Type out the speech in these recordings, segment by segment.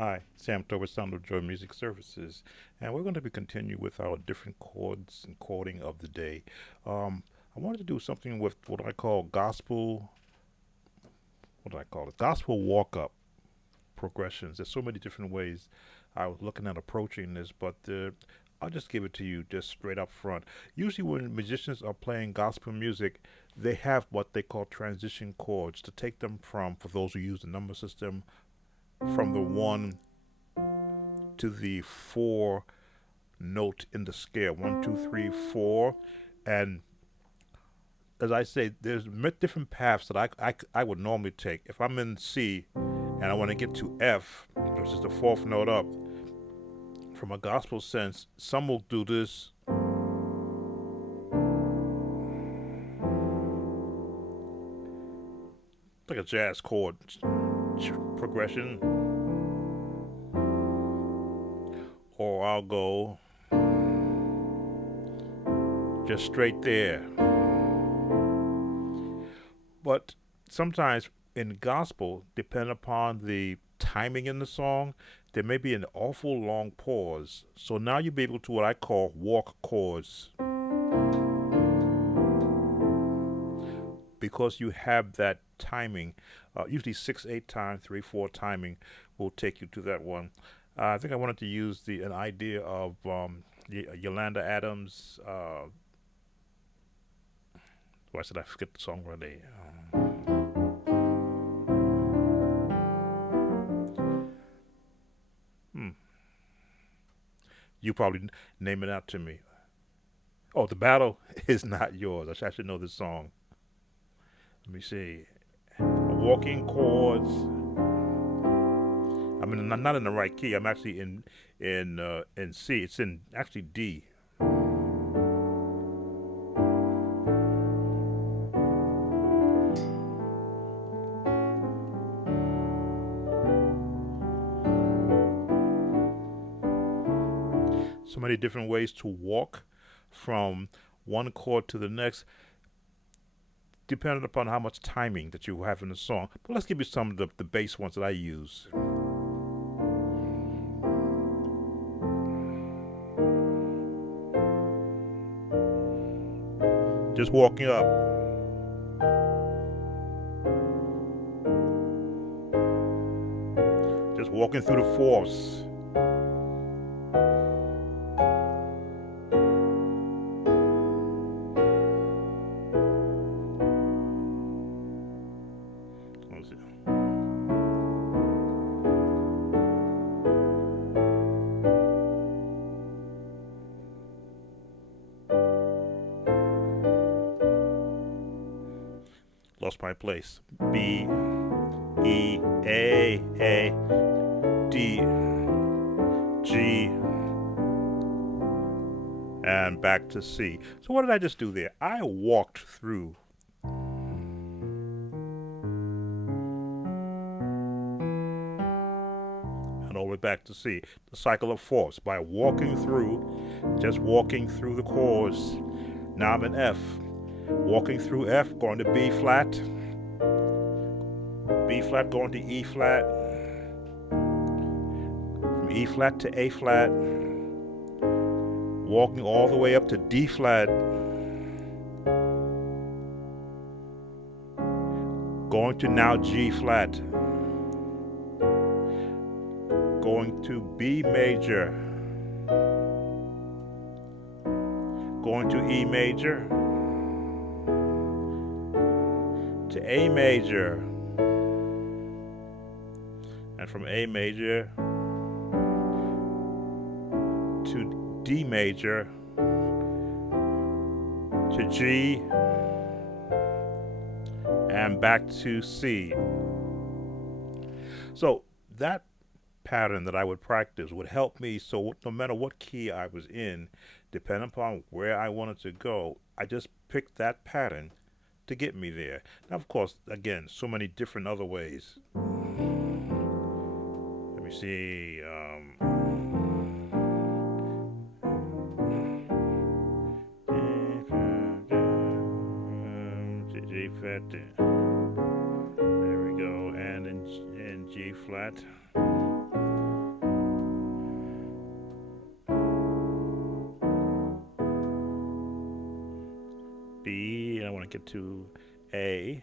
Hi, Sam Tober, Sound of Joy Music Services, and we're going to be continuing with our different chords and chording of the day. I wanted to do something with what I call gospel. What do I call it? Gospel walk up progressions. There's so many different ways I was looking at approaching this, but I'll just give it to you just straight up front. Usually, when musicians are playing gospel music, they have what they call transition chords to take them from, for those who use the number system, from the one to the four note in the scale, one, two, three, four. And as I say, there's different paths that I would normally take. If I'm in C and I want to get to F, which is the fourth note up, from a gospel sense, some will do this like a jazz chord progression, or I'll go just straight there. But sometimes in gospel, depending upon the timing in the song, there may be an awful long pause. So now you'll be able to what I call walk chords because you have that timing. Usually 6/8 time, 3/4 timing will take you to that one. I think I wanted to use the an idea of Yolanda Adams. Why should I forget the song already? Hmm. You probably name it out to me. Oh, the battle is not yours. I should know this song. Let me see. Walking chords. I mean, I'm not in the right key. I'm actually in C. It's in actually D. So many different ways to walk from one chord to the next, depending upon how much timing that you have in the song. But let's give you some of the bass ones that I use. Just walking up, just walking through the fourths. Lost my place. B, E, A, D, G, and back to C. So what did I just do there? I walked through and all the way back to C. The cycle of fourths by walking through, just walking through the chords. Now I'm in F. Walking through F, going to B flat going to E flat, from E flat to A flat, walking all the way up to D flat, going to now G flat, going to B major, going to E major, to A major, and from A major to D major, to G, and back to C. So that pattern that I would practice would help me. So no matter what key I was in, depending upon where I wanted to go, I just picked that pattern to get me there. Now, of course, again, so many different other ways. Let me see. G flat. There we go. And in G flat. get to A,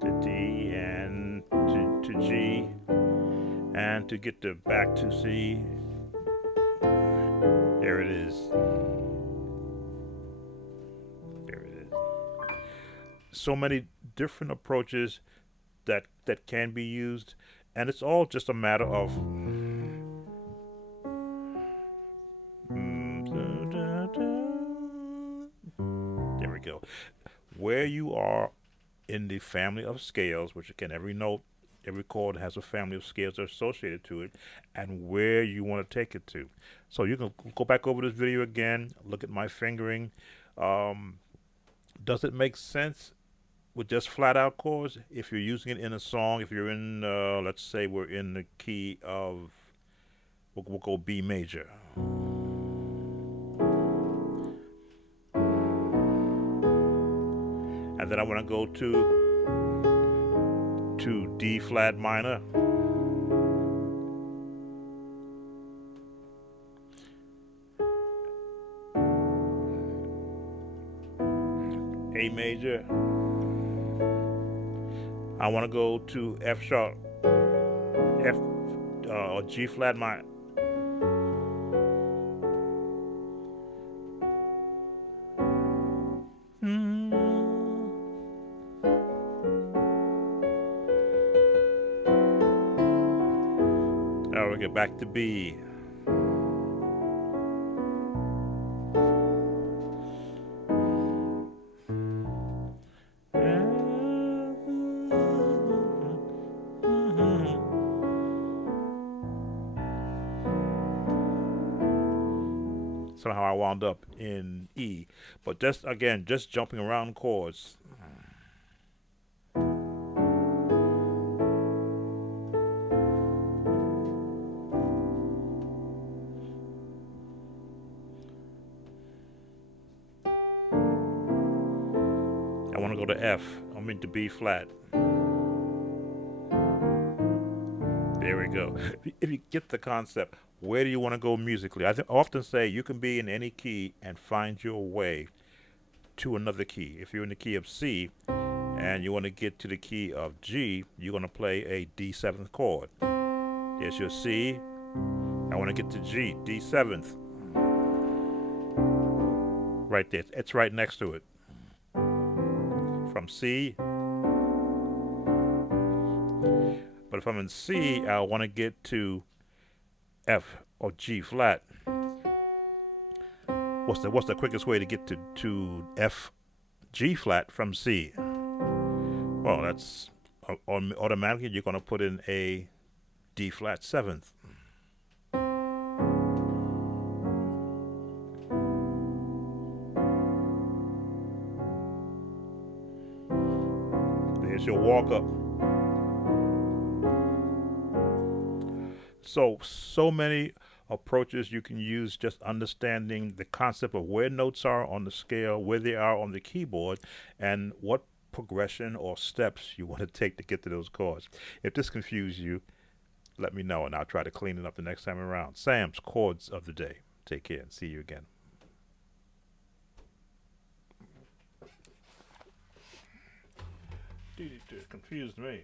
to D, and to G, and to get to back to C. There it is. There it is. So many different approaches that can be used, and it's all just a matter of there we go. Where you are in the family of scales, which again, every note, every chord has a family of scales that are associated to it, and where you want to take it to. So you can go back over this video again, look at my fingering. Does it make sense with just flat out chords? If you're using it in a song, if you're in, let's say we're in the key of, we'll go B major. And then I want to go to D flat minor. A major. I want to go to F sharp, F or G flat minor. Now we get back to B. Somehow I wound up in E, but just again, just jumping around chords. I want to go to F. I mean to B flat. There we go. If you get the concept, where do you want to go musically? I often say you can be in any key and find your way to another key. If you're in the key of C and you want to get to the key of G, you're going to play a D7th chord. There's your C. I want to get to G, D7th. Right there. It's right next to it. From C. But if I'm in C, I want to get to F or G flat. What's the quickest way to get to F, G flat from C? Well, that's automatically you're going to put in a D flat 7th. There's your walk up. So many approaches you can use, just understanding the concept of where notes are on the scale, where they are on the keyboard, and what progression or steps you want to take to get to those chords. If this confused you, let me know and I'll try to clean it up the next time around. Sam's Chords of the Day. Take care and see you again. Dude, it confused me.